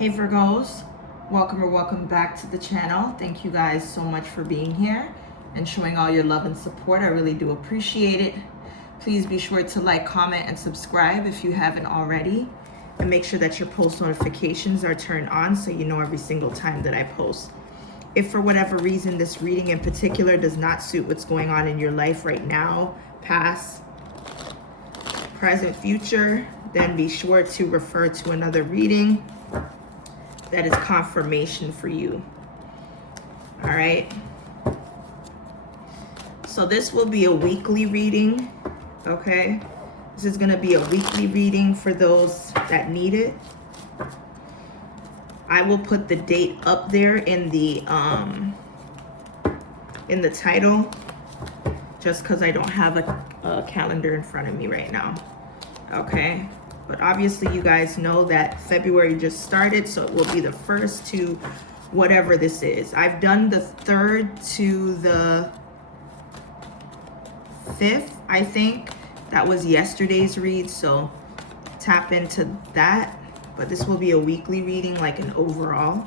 Hey Virgos, welcome or welcome back to the channel. Thank you guys so much for being here and showing all your love and support. I really do appreciate it. Please be sure to like, comment, and subscribe if you haven't already. And make sure that your post notifications are turned on so you know every single time that I post. If for whatever reason this reading in particular does not suit what's going on in your life right now, past, present, future, then be sure to refer to another reading that is confirmation for you. All right. So this will be a weekly reading. Okay. This is going to be a weekly reading for those that need it. I will put the date up there in the title, just because I don't have a calendar in front of me right now. Okay. But obviously you guys know that February just started, so it will be the 1st to whatever this is. I've done the 3rd to the 5th, I think. That was yesterday's read, so tap into that. But this will be a weekly reading, like an overall.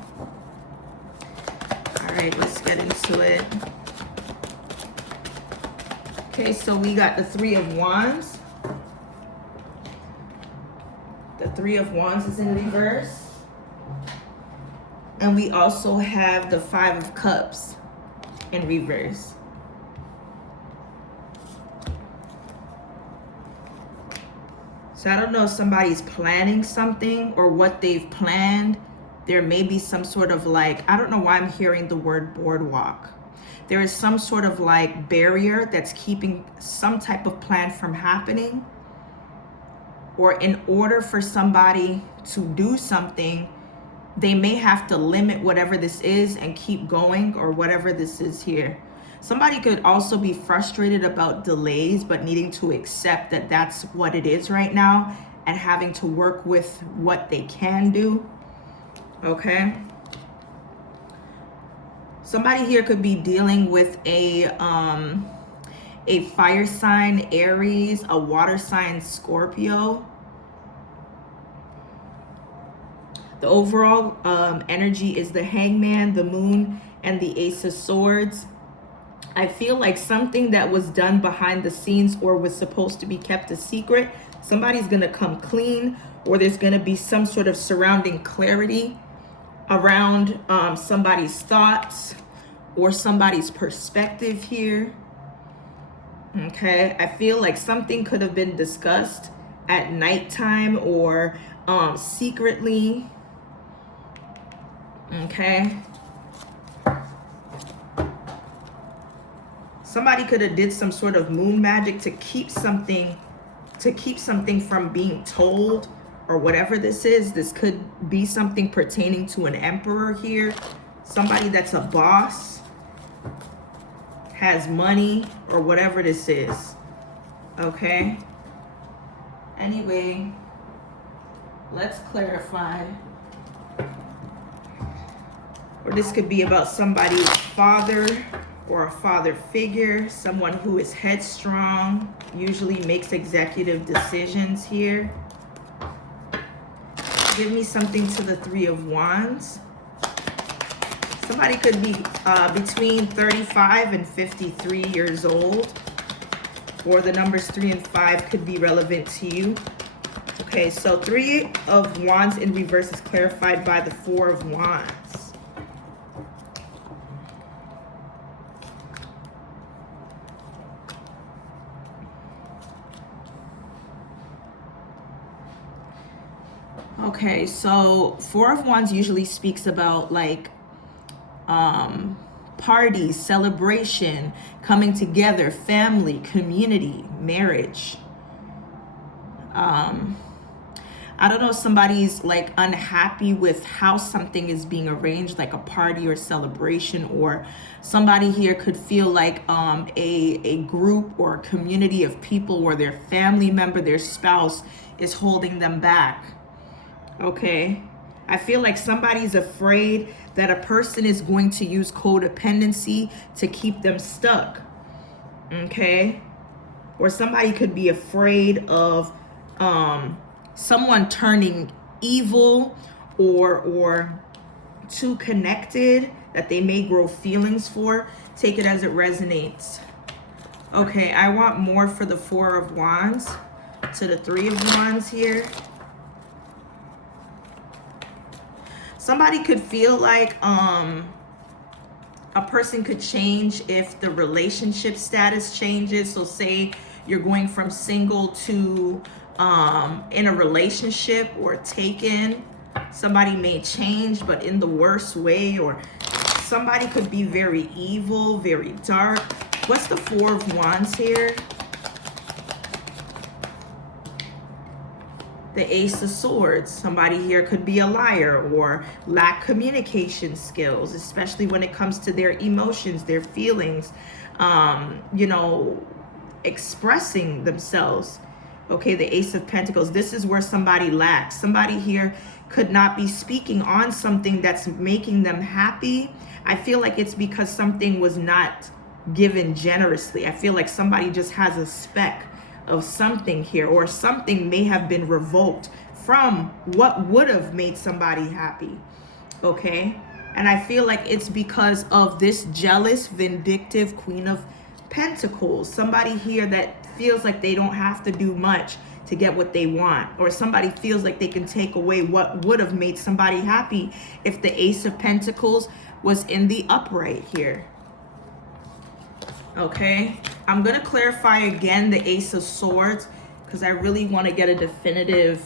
All right, let's get into it. Okay, so we got the 3 of Wands. The 3 of Wands is in reverse. And we also have the 5 of Cups in reverse. So I don't know if somebody's planning something or what they've planned. There may be some sort of like, I don't know why I'm hearing the word boardwalk. There is some sort of like barrier that's keeping some type of plan from happening. Or in order for somebody to do something, they may have to limit whatever this is and keep going, or whatever this is here. Somebody could also be frustrated about delays, but needing to accept that that's what it is right now and having to work with what they can do. Okay. Somebody here could be dealing with a fire sign, Aries, a water sign, Scorpio. The overall energy is the Hangman, the Moon, and the Ace of Swords. I feel like something that was done behind the scenes or was supposed to be kept a secret, somebody's going to come clean, or there's going to be some sort of surrounding clarity around somebody's thoughts or somebody's perspective here. Okay, I feel like something could have been discussed at nighttime or secretly. Okay. Somebody could have did some sort of moon magic to keep something from being told, or whatever this is. This could be something pertaining to an emperor here. Somebody that's a boss, has money, or whatever this is. Okay. Anyway, let's clarify. Or this could be about somebody's father or a father figure, someone who is headstrong, usually makes executive decisions here. Give me something to the 3 of Wands. Somebody could be between 35 and 53 years old, or the numbers 3 and 5 could be relevant to you. Okay, so 3 of Wands in reverse is clarified by the 4 of Wands. Okay, so 4 of Wands usually speaks about like parties, celebration, coming together, family, community, marriage. I don't know if somebody's like unhappy with how something is being arranged, like a party or celebration, or somebody here could feel like a group or a community of people, or their family member, their spouse is holding them back. Okay, I feel like somebody's afraid that a person is going to use codependency to keep them stuck. Okay, or somebody could be afraid of someone turning evil or too connected that they may grow feelings for. Take it as it resonates. Okay, I want more for the Four of Wands to the Three of Wands here. Somebody could feel like a person could change if the relationship status changes. So say you're going from single to in a relationship or taken. Somebody may change, but in the worst way, or somebody could be very evil, very dark. What's the Four of Wands here? The Ace of Swords. Somebody here could be a liar or lack communication skills, especially when it comes to their emotions, their feelings, you know, expressing themselves. Okay, the Ace of Pentacles. This is where somebody lacks. Somebody here could not be speaking on something that's making them happy. I feel like it's because something was not given generously. I feel like somebody just has a speck of something here, or something may have been revoked from what would have made somebody happy. Okay, and I feel like it's because of this jealous, vindictive Queen of Pentacles. Somebody here that feels like they don't have to do much to get what they want, or somebody feels like they can take away what would have made somebody happy if the Ace of Pentacles was in the upright here. Okay, I'm going to clarify again the Ace of Swords because I really want to get a definitive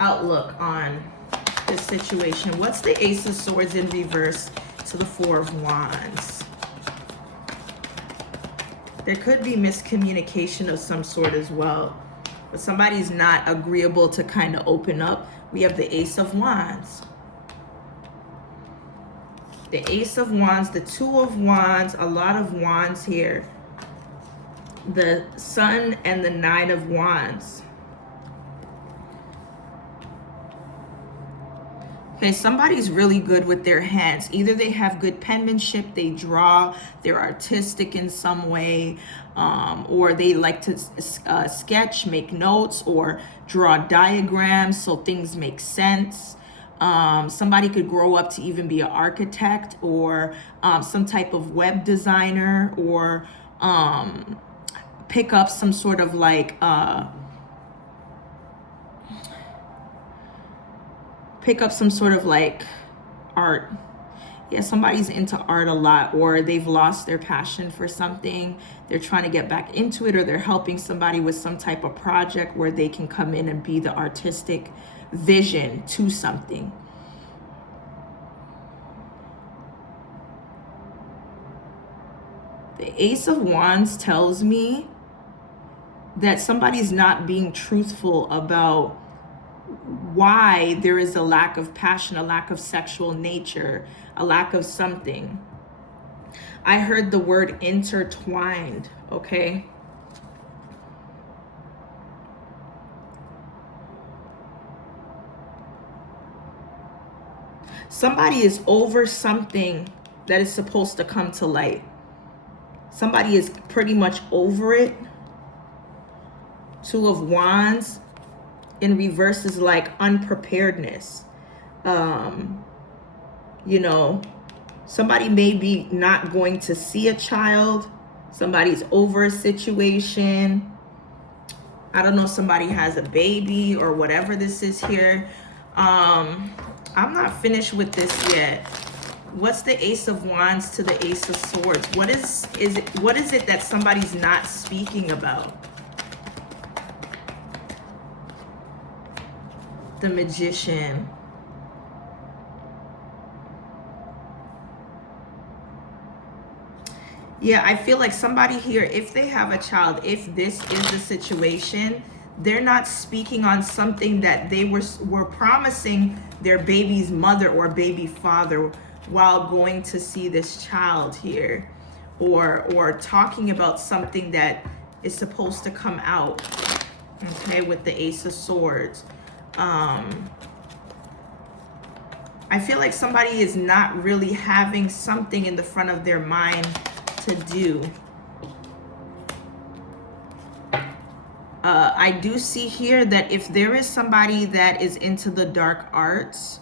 outlook on this situation. What's the Ace of Swords in reverse to the Four of Wands? There could be miscommunication of some sort as well, but somebody's not agreeable to kind of open up. We have the Ace of Wands. The Ace of Wands, the Two of Wands, a lot of wands here. The Sun and the Nine of Wands. Okay, somebody's really good with their hands. Either they have good penmanship, they draw, they're artistic in some way, or they like to sketch, make notes, or draw diagrams so things make sense. Somebody could grow up to even be an architect, or some type of web designer, or pick up some sort of like art. Yeah, somebody's into art a lot, or they've lost their passion for something. They're trying to get back into it, or they're helping somebody with some type of project where they can come in and be the artistic vision to something. The Ace of Wands tells me that somebody's not being truthful about why there is a lack of passion, a lack of sexual nature, a lack of something. I heard the word intertwined, okay? Somebody is over something that is supposed to come to light. Somebody is pretty much over it. Two of Wands in reverse is like unpreparedness. You know, somebody may be not going to see a child. Somebody's over a situation. I don't know, somebody has a baby or whatever this is here. I'm not finished with this yet. What's the Ace of Wands to the Ace of Swords? What is it that somebody's not speaking about? The Magician. Yeah, I feel like somebody here, if they have a child, if this is the situation, they're not speaking on something that they were promising their baby's mother or baby father while going to see this child here, or talking about something that is supposed to come out, okay, with the Ace of Swords. I feel like somebody is not really having something in the front of their mind to do. I I do see here that if there is somebody that is into the dark arts,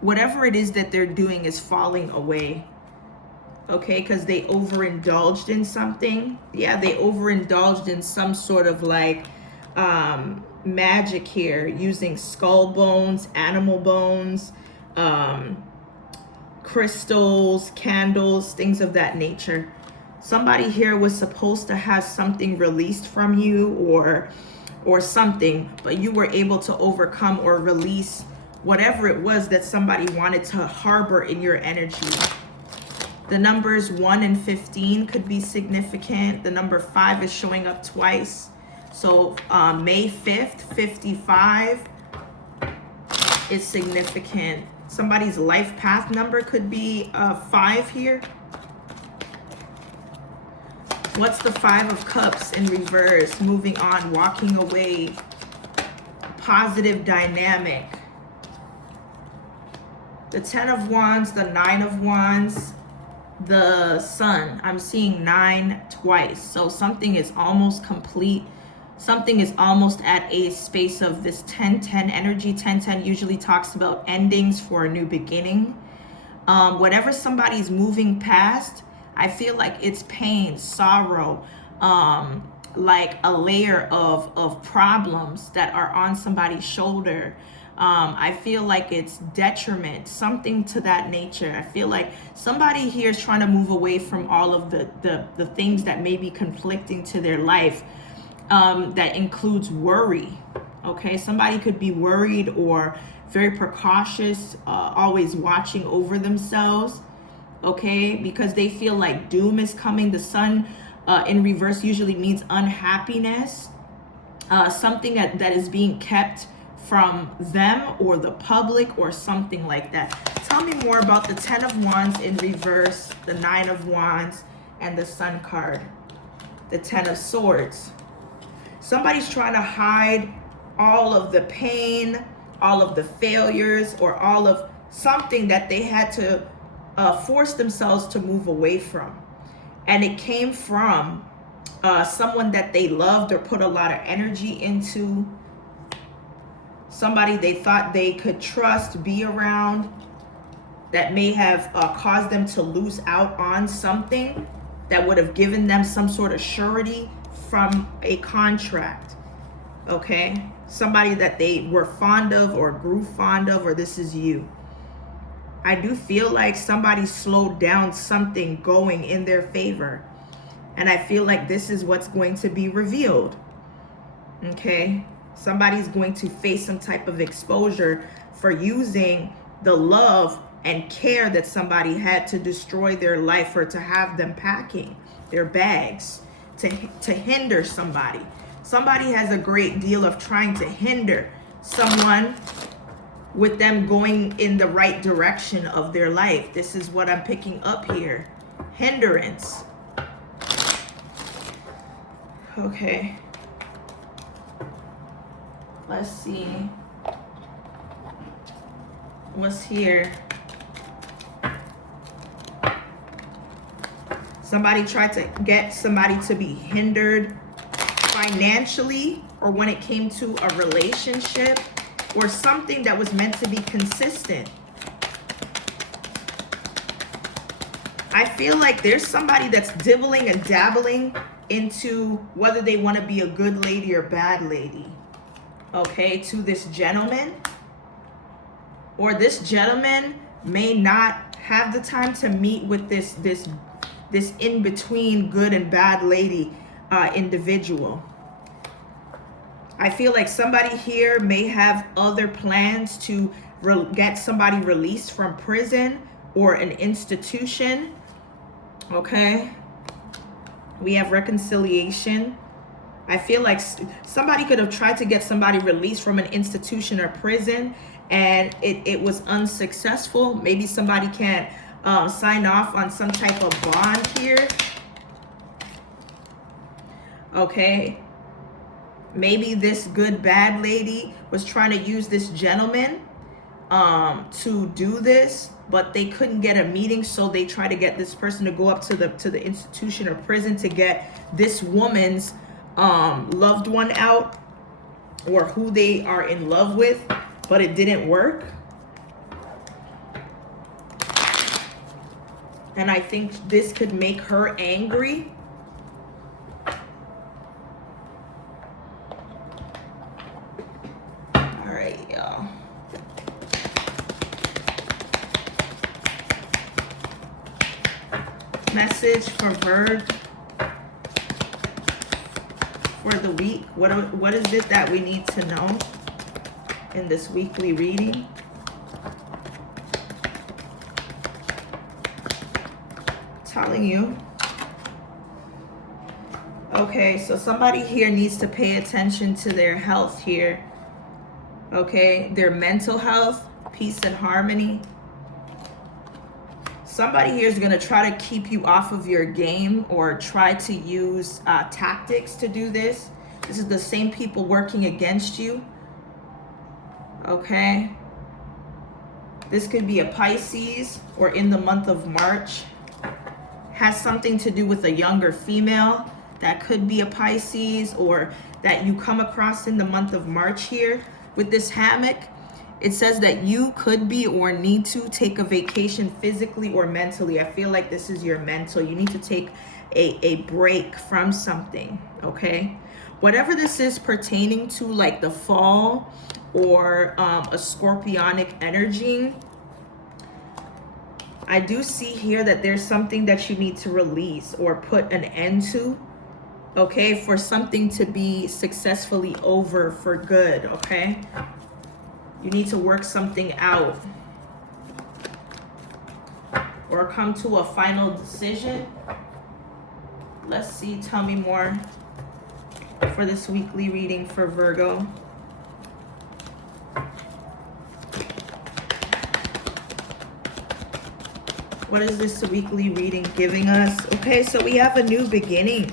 whatever it is that they're doing is falling away. Okay, because they overindulged in something. Yeah, they overindulged in some sort of like magic here, using skull bones, animal bones, crystals, candles, things of that nature. Somebody here was supposed to have something released from you or something, but you were able to overcome or release whatever it was that somebody wanted to harbor in your energy. The numbers 1 and 15 could be significant. The number 5 is showing up twice. So May 5th, 55 is significant. Somebody's life path number could be 5 here. What's the 5 of Cups in reverse? Moving on, walking away, positive dynamic. The 10 of Wands, the 9 of Wands, the Sun. I'm seeing 9 twice. So something is almost complete. Something is almost at a space of this 10-10 energy. 10-10 usually talks about endings for a new beginning. Whatever somebody's moving past, I feel like it's pain, sorrow, like a layer of problems that are on somebody's shoulder. I feel like it's detriment, something to that nature. I feel like somebody here is trying to move away from all of the things that may be conflicting to their life. That includes worry. Okay, somebody could be worried or very precautious, always watching over themselves. Okay, because they feel like doom is coming. The Sun in reverse usually means unhappiness, something that is being kept from them or the public or something like that. Tell me more about the 10 of Wands in reverse, the 9 of Wands, and the Sun card. The 10 of Swords. Somebody's trying to hide all of the pain, all of the failures, or all of something that they had to force themselves to move away from. And it came from someone that they loved or put a lot of energy into. Somebody they thought they could trust, be around, that may have caused them to lose out on something that would have given them some sort of surety from a contract. Okay, somebody that they were fond of or grew fond of, or this is you. I do feel like somebody slowed down something going in their favor, and I feel like this is what's going to be revealed. Okay, somebody's going to face some type of exposure for using the love and care that somebody had to destroy their life or to have them packing their bags to hinder somebody. Somebody has a great deal of trying to hinder someone with them going in the right direction of their life. This is what I'm picking up here. Hindrance. Okay. Let's see. What's here? Somebody tried to get somebody to be hindered financially, or when it came to a relationship or something that was meant to be consistent. I feel like there's somebody that's dibbling and dabbling into whether they want to be a good lady or bad lady. Okay, to this gentleman. Or this gentleman may not have the time to meet with this in-between good and bad lady individual. I feel like somebody here may have other plans to get somebody released from prison or an institution. Okay. We have reconciliation. I feel like somebody could have tried to get somebody released from an institution or prison, and it was unsuccessful. Maybe somebody can't sign off on some type of bond here. Okay. Maybe this good bad lady was trying to use this gentleman to do this, but they couldn't get a meeting, so they tried to get this person to go up to the institution or prison to get this woman's loved one out, or who they are in love with, but it didn't work. And I think this could make her angry. All right, y'all. Message for Virg for the week. What is it that we need to know in this weekly reading? Telling you. Okay, so somebody here needs to pay attention to their health here. Okay, their mental health, peace and harmony. Somebody here is going to try to keep you off of your game or try to use tactics to do this. This is the same people working against you. Okay. This could be a Pisces or in the month of March. Has something to do with a younger female. That could be a Pisces or that you come across in the month of March here. With this hammock, it says that you could be or need to take a vacation physically or mentally. I feel like this is your mental. You need to take a break from something, okay? Whatever this is pertaining to, like the fall or a scorpionic energy, I do see here that there's something that you need to release or put an end to, okay? For something to be successfully over for good, okay? You need to work something out or come to a final decision. Let's see, tell me more for this weekly reading for Virgo. What is this weekly reading giving us? Okay, so we have a new beginning.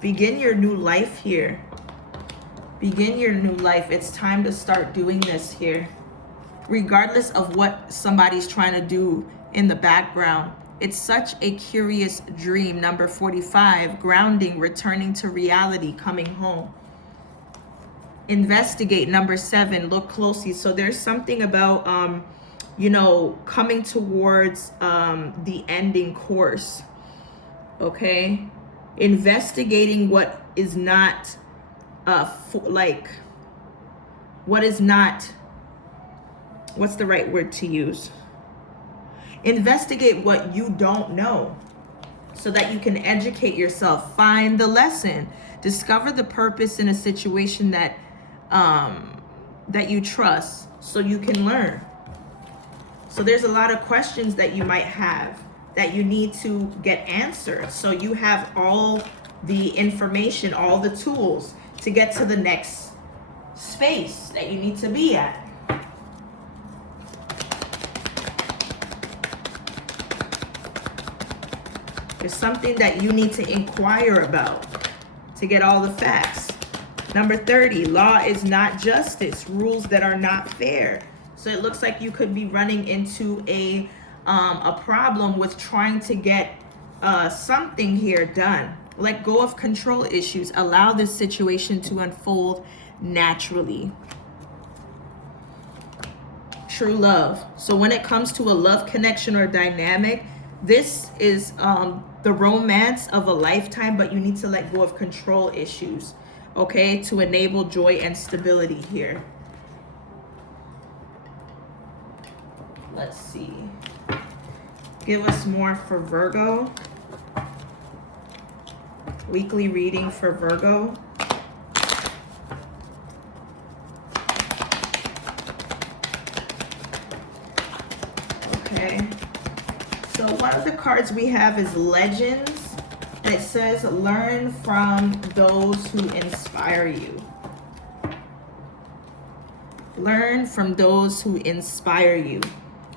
Begin your new life here. Begin your new life. It's time to start doing this here. Regardless of what somebody's trying to do in the background. It's such a curious dream. Number 45, grounding, returning to reality, coming home. Investigate. Number 7, look closely. So there's something about, coming towards the ending course. Okay? Investigating what is not what's the right word to use? Investigate what you don't know so that you can educate yourself. Find the lesson. Discover the purpose in a situation that you trust so you can learn. So there's a lot of questions that you might have that you need to get answered. So you have all the information, all the tools to get to the next space that you need to be at. There's something that you need to inquire about to get all the facts. Number 30, law is not justice, rules that are not fair. So it looks like you could be running into a problem with trying to get something here done. Let go of control issues. Allow this situation to unfold naturally. True love. So when it comes to a love connection or dynamic, this is the romance of a lifetime, but you need to let go of control issues, okay, to enable joy and stability here. Let's see. Give us more for Virgo. Weekly reading for Virgo. Okay. So one of the cards we have is Legends. And it says, learn from those who inspire you. Learn from those who inspire you.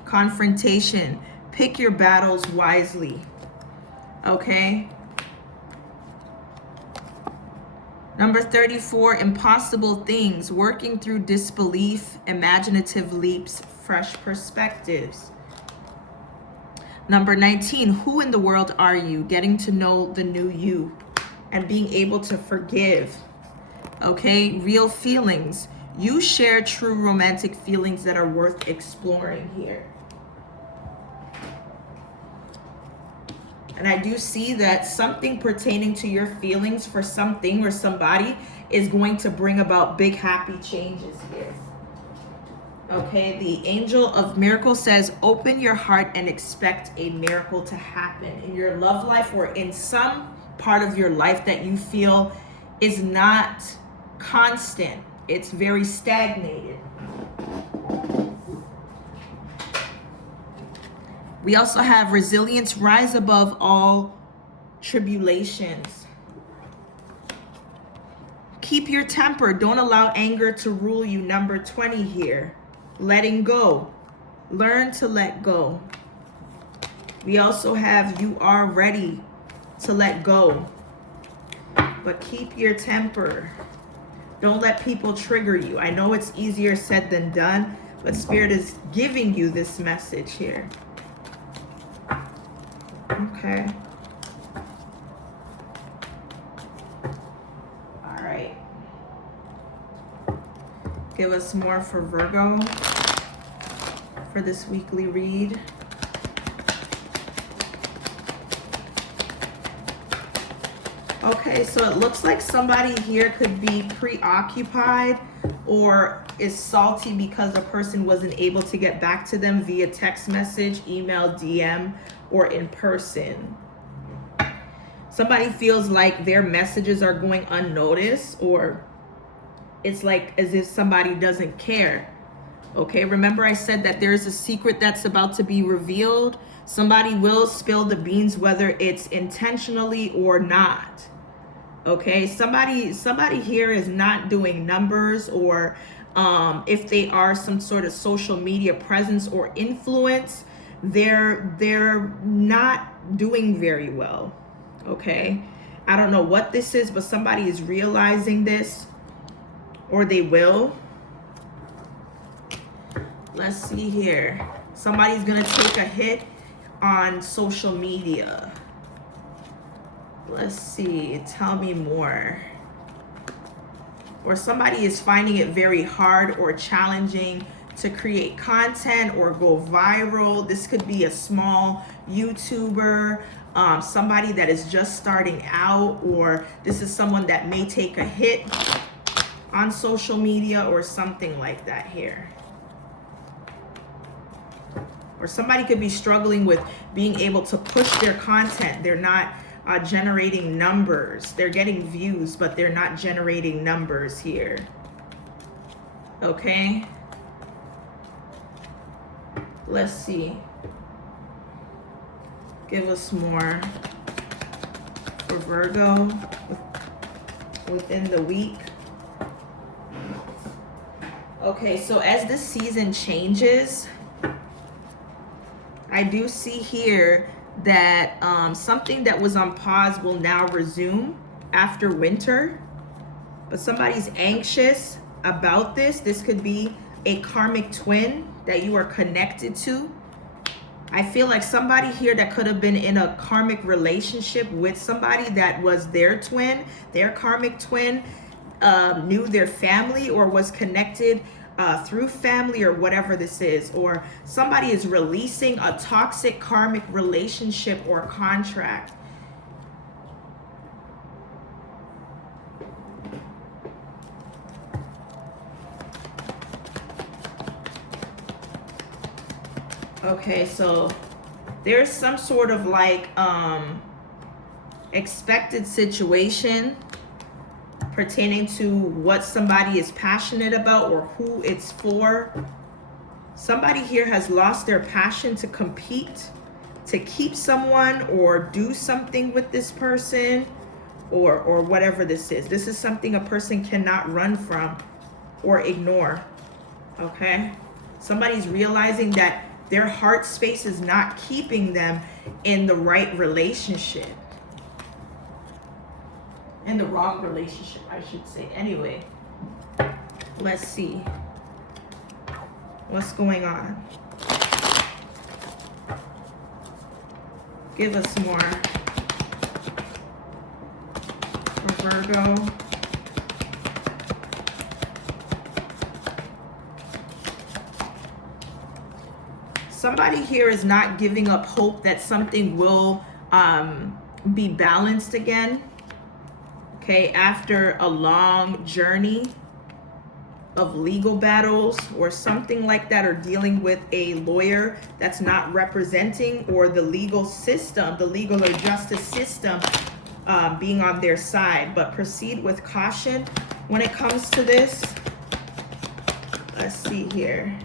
Confrontation. Pick your battles wisely. Okay. Number 34, impossible things. Working through disbelief, imaginative leaps, fresh perspectives. Number 19, who in the world are you? Getting to know the new you. and being able to forgive. Okay, real feelings. You share true romantic feelings that are worth exploring here. And I do see that something pertaining to your feelings for something or somebody is going to bring about big happy changes here. Okay, the angel of miracles says, open your heart and expect a miracle to happen in your love life or in some part of your life that you feel is not constant. It's very stagnated. We also have resilience, rise above all tribulations. Keep your temper. Don't allow anger to rule you. Number 20 here. Letting go. Learn to let go. We also have you are ready to let go. But keep your temper. Don't let people trigger you. I know it's easier said than done, but Spirit is giving you this message here. Okay. All right. Give us more for Virgo for this weekly read. Okay, so it looks like somebody here could be preoccupied or is salty because a person wasn't able to get back to them via text message, email, DM, or in person. Somebody feels like their messages are going unnoticed, or it's like as if somebody doesn't care. Okay, remember I said that there's a secret that's about to be revealed. Somebody will spill the beans, whether it's intentionally or not. Okay, somebody here is not doing numbers, or if they are some sort of social media presence or influence, they're not doing very well. Okay, I don't know what this is, but somebody is realizing this, or they will. Let's see here. Somebody's gonna take a hit on social media. Let's see, tell me more. Or somebody is finding it very hard or challenging to create content or go viral. This could be a small YouTuber, somebody that is just starting out, or this is someone that may take a hit on social media or something like that here. Or somebody could be struggling with being able to push their content. They're not generating numbers. They're getting views, but they're not generating numbers here. Okay. Let's see. Give us more for Virgo within the week. Okay, so as this season changes, I do see here that something that was on pause will now resume after winter. But somebody's anxious about this. This could be a karmic twin that you are connected to. I feel like somebody here that could have been in a karmic relationship with somebody that was their twin, their karmic twin, knew their family or was connected through family or whatever this is, or somebody is releasing a toxic karmic relationship or contract. Okay, so there's some sort of like expected situation pertaining to what somebody is passionate about or who it's for. Somebody here has lost their passion to compete, to keep someone or do something with this person, or whatever this is. This is something a person cannot run from or ignore. Okay? Somebody's realizing that their heart space is not keeping them in the right relationship. In the wrong relationship, I should say. Anyway, let's see. What's going on? Give us more Virgo. Somebody here is not giving up hope that something will be balanced again. Okay, after a long journey of legal battles or something like that, or dealing with a lawyer that's not representing, or the legal system, the legal or justice system being on their side. But proceed with caution when it comes to this. Let's see here.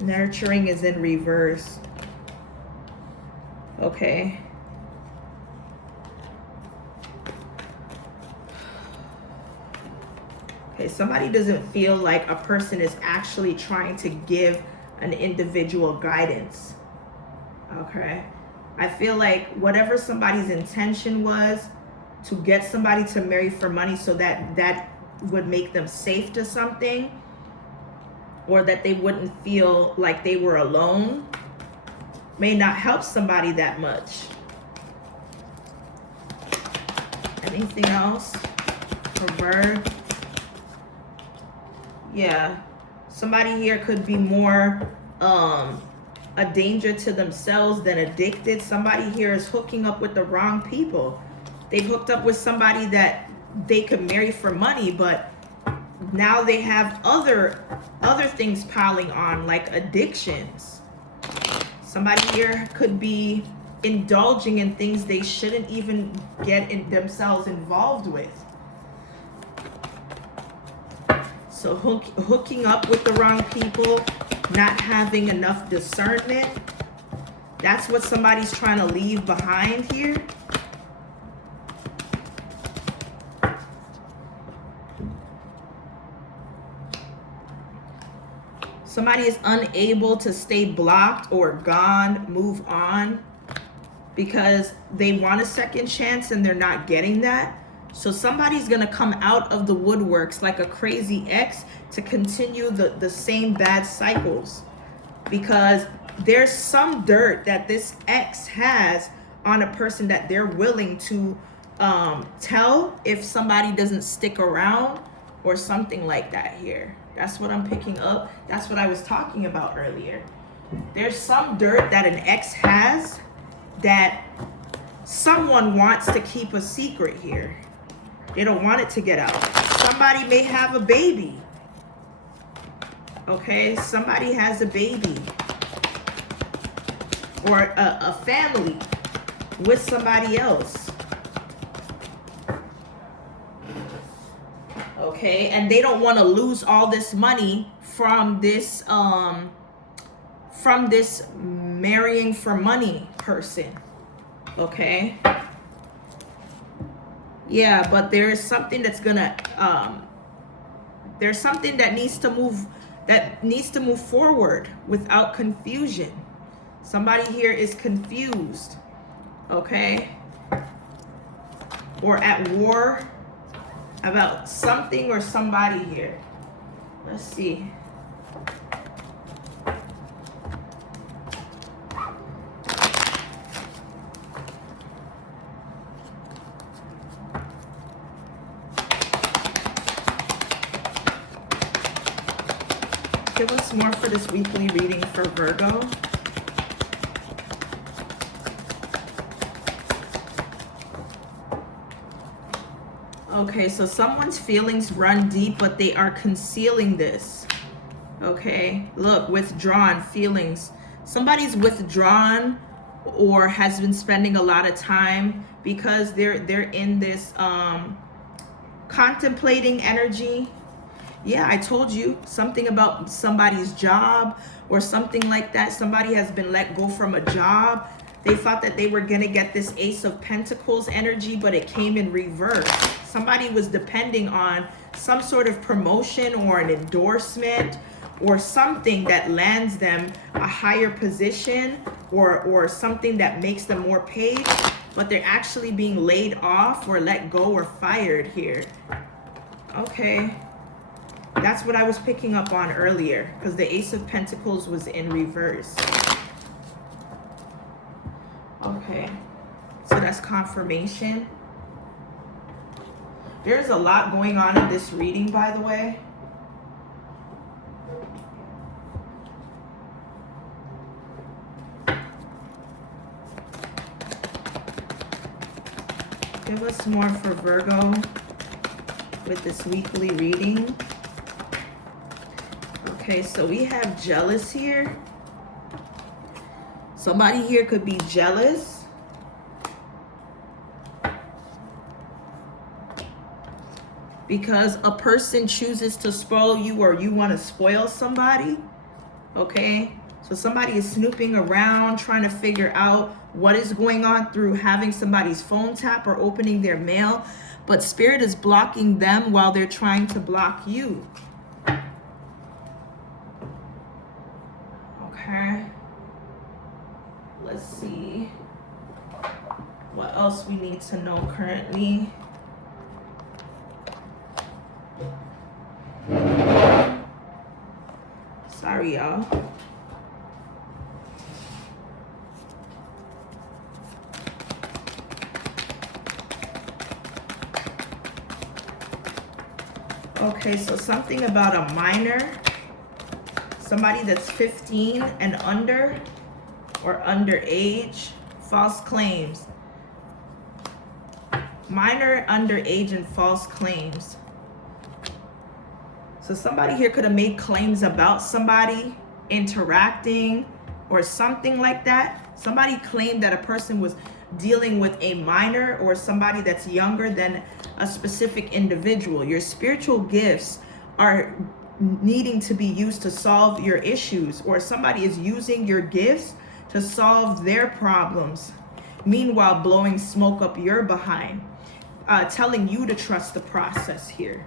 Nurturing is in reverse. Okay. Okay, somebody doesn't feel like a person is actually trying to give an individual guidance. Okay. I feel like whatever somebody's intention was to get somebody to marry for money so that that would make them safe to something, or that they wouldn't feel like they were alone, may not help somebody that much. Anything else for Virgo? Yeah, somebody here could be more a danger to themselves than addicted. Somebody here is hooking up with the wrong people. They've hooked up with somebody that they could marry for money, but now they have other things piling on, like addictions. Somebody here could be indulging in things they shouldn't even get themselves involved with. So hooking up with the wrong people, not having enough discernment, that's what somebody's trying to leave behind here. Somebody is unable to stay blocked or gone, move on, because they want a second chance and they're not getting that. So somebody's going to come out of the woodworks like a crazy ex to continue the same bad cycles, because there's some dirt that this ex has on a person that they're willing to tell if somebody doesn't stick around or something like that here. That's what I'm picking up. That's what I was talking about earlier. There's some dirt that an ex has that someone wants to keep a secret here. They don't want it to get out. Somebody may have a baby. Okay, somebody has a baby. Or a family with somebody else. Okay, and they don't want to lose all this money from this marrying for money person. Okay. Yeah, but there is something that's gonna there's something that needs to move forward without confusion. Somebody here is confused, okay, or at war about something or somebody here. Let's see. Give us more for this weekly reading for Virgo. Okay, so someone's feelings run deep, but they are concealing this. Okay, look, withdrawn feelings. Somebody's withdrawn or has been spending a lot of time because they're in this contemplating energy. Yeah, I told you something about somebody's job or something like that. Somebody has been let go from a job. They thought that they were going to get this Ace of Pentacles energy, but it came in reverse. Somebody was depending on some sort of promotion or an endorsement or something that lands them a higher position or something that makes them more paid, but they're actually being laid off or let go or fired here. Okay. That's what I was picking up on earlier, because the Ace of Pentacles was in reverse. Okay, so that's confirmation. There's a lot going on in this reading, by the way. Give us more for Virgo with this weekly reading. Okay, so we have jealous here. Somebody here could be jealous. Because a person chooses to spoil you, or you want to spoil somebody. Okay, so somebody is snooping around trying to figure out what is going on through having somebody's phone tap or opening their mail, but Spirit is blocking them while they're trying to block you. Okay, let's see what else we need to know currently. Sorry, y'all. Okay, so something about a minor, somebody that's 15 and under or underage, false claims. Minor, underage, and false claims. So somebody here could have made claims about somebody interacting or something like that. Somebody claimed that a person was dealing with a minor or somebody that's younger than a specific individual. Your spiritual gifts are needing to be used to solve your issues, or somebody is using your gifts to solve their problems. Meanwhile, blowing smoke up your behind, telling you to trust the process here.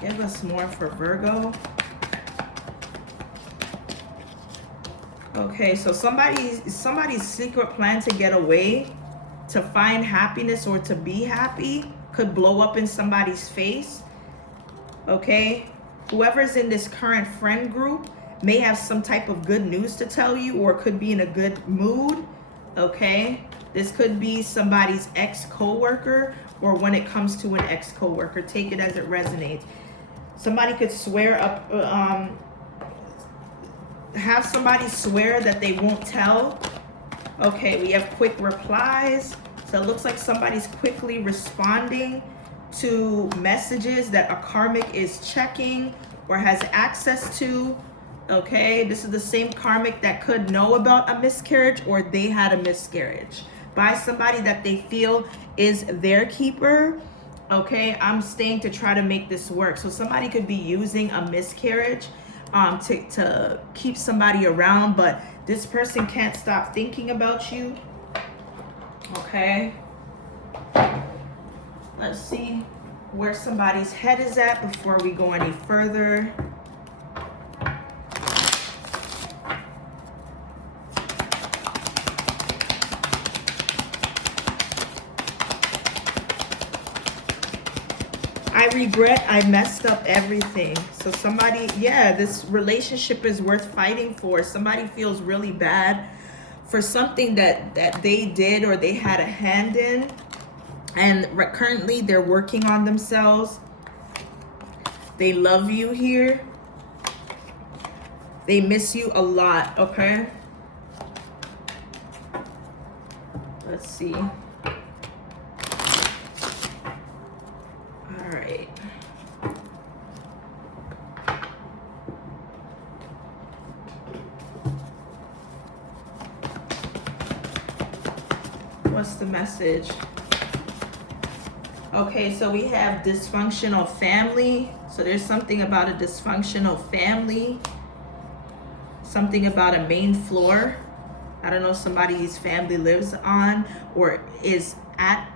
Give us more for Virgo. Okay, so somebody's secret plan to get away, to find happiness or to be happy could blow up in somebody's face. Okay, whoever's in this current friend group may have some type of good news to tell you, or could be in a good mood. Okay, this could be somebody's ex-coworker, or when it comes to an ex-coworker, take it as it resonates. Somebody could swear up, have somebody swear that they won't tell. Okay, we have quick replies. So it looks like somebody's quickly responding to messages that a karmic is checking or has access to. Okay, this is the same karmic that could know about a miscarriage, or they had a miscarriage by somebody that they feel is their keeper. Okay, I'm staying to try to make this work. So somebody could be using a miscarriage to keep somebody around, but this person can't stop thinking about you. Okay, let's see where somebody's head is at before we go any further. I regret I messed up everything. So somebody, yeah, this relationship is worth fighting for. Somebody feels really bad for something that they did or they had a hand in, and currently they're working on themselves. They love you here. They miss you a lot, okay? Let's see. All right. What's the message? Okay, so we have dysfunctional family. So there's something about a dysfunctional family. Something about a main floor. I don't know if somebody's family lives on or is at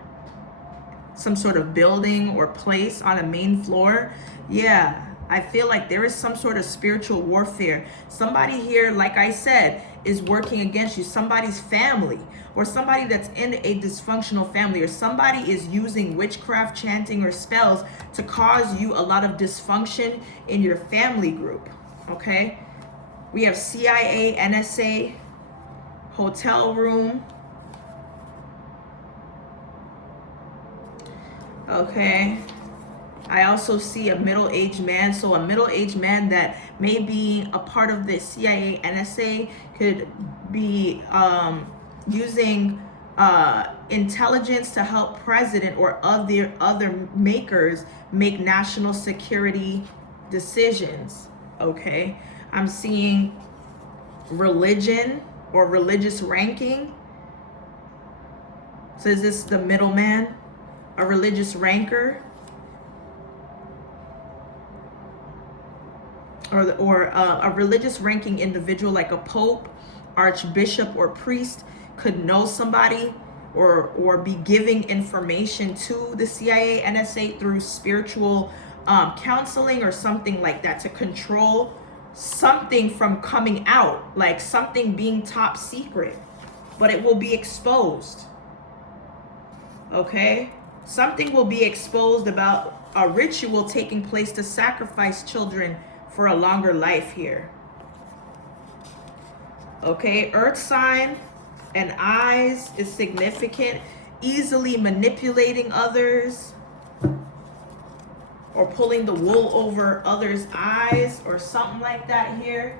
some sort of building or place on a main floor. Yeah, I feel like there is some sort of spiritual warfare. Somebody here, like I said, is working against you. Somebody's family, or somebody that's in a dysfunctional family, or somebody is using witchcraft, chanting, or spells to cause you a lot of dysfunction in your family group. Okay, we have CIA, NSA, hotel room. Okay, I also see a middle-aged man. So a middle-aged man that may be a part of the CIA, NSA could be using intelligence to help president or other makers make national security decisions. Okay, I'm seeing religion or religious ranking. So is this the middleman, a religious ranker? Or a religious ranking individual like a pope, archbishop, or priest could know somebody or be giving information to the CIA, NSA through spiritual counseling or something like that to control something from coming out, like something being top secret, but it will be exposed. Okay, something will be exposed about a ritual taking place to sacrifice children for a longer life here. Okay, earth sign and eyes is significant. Easily manipulating others or pulling the wool over others' eyes or something like that here.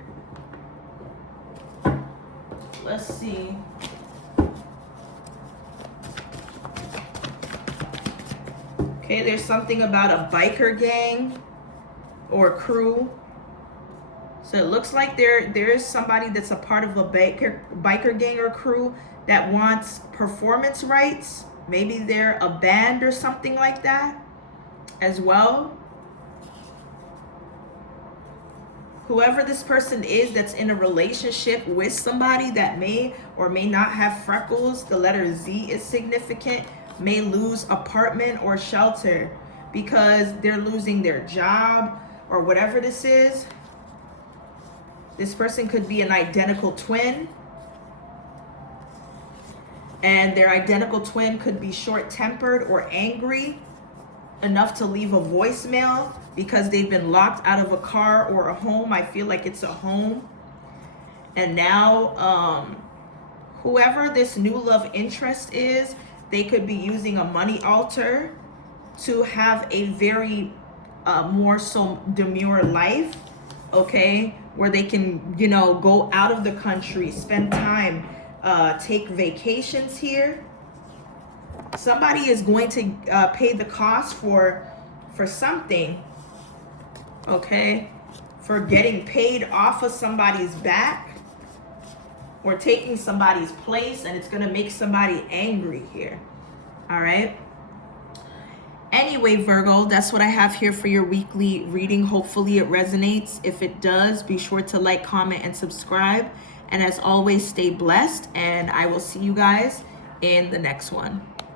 Let's see. Okay, there's something about a biker gang or crew. So it looks like there is somebody that's a part of a biker gang or crew that wants performance rights. Maybe they're a band or something like that as well. Whoever this person is that's in a relationship with somebody that may or may not have freckles, the letter Z is significant, may lose apartment or shelter because they're losing their job or whatever this is. This person could be an identical twin, and their identical twin could be short-tempered or angry enough to leave a voicemail because they've been locked out of a car or a home. I feel like it's a home. And now whoever this new love interest is, they could be using a money altar to have a very more so demure life, okay, where they can, you know, go out of the country, spend time, take vacations here. Somebody is going to pay the cost for something, okay, for getting paid off of somebody's back or taking somebody's place, and it's going to make somebody angry here. All right. Anyway, Virgo, that's what I have here for your weekly reading. Hopefully it resonates. If it does, be sure to like, comment, and subscribe. And as always, stay blessed, and I will see you guys in the next one.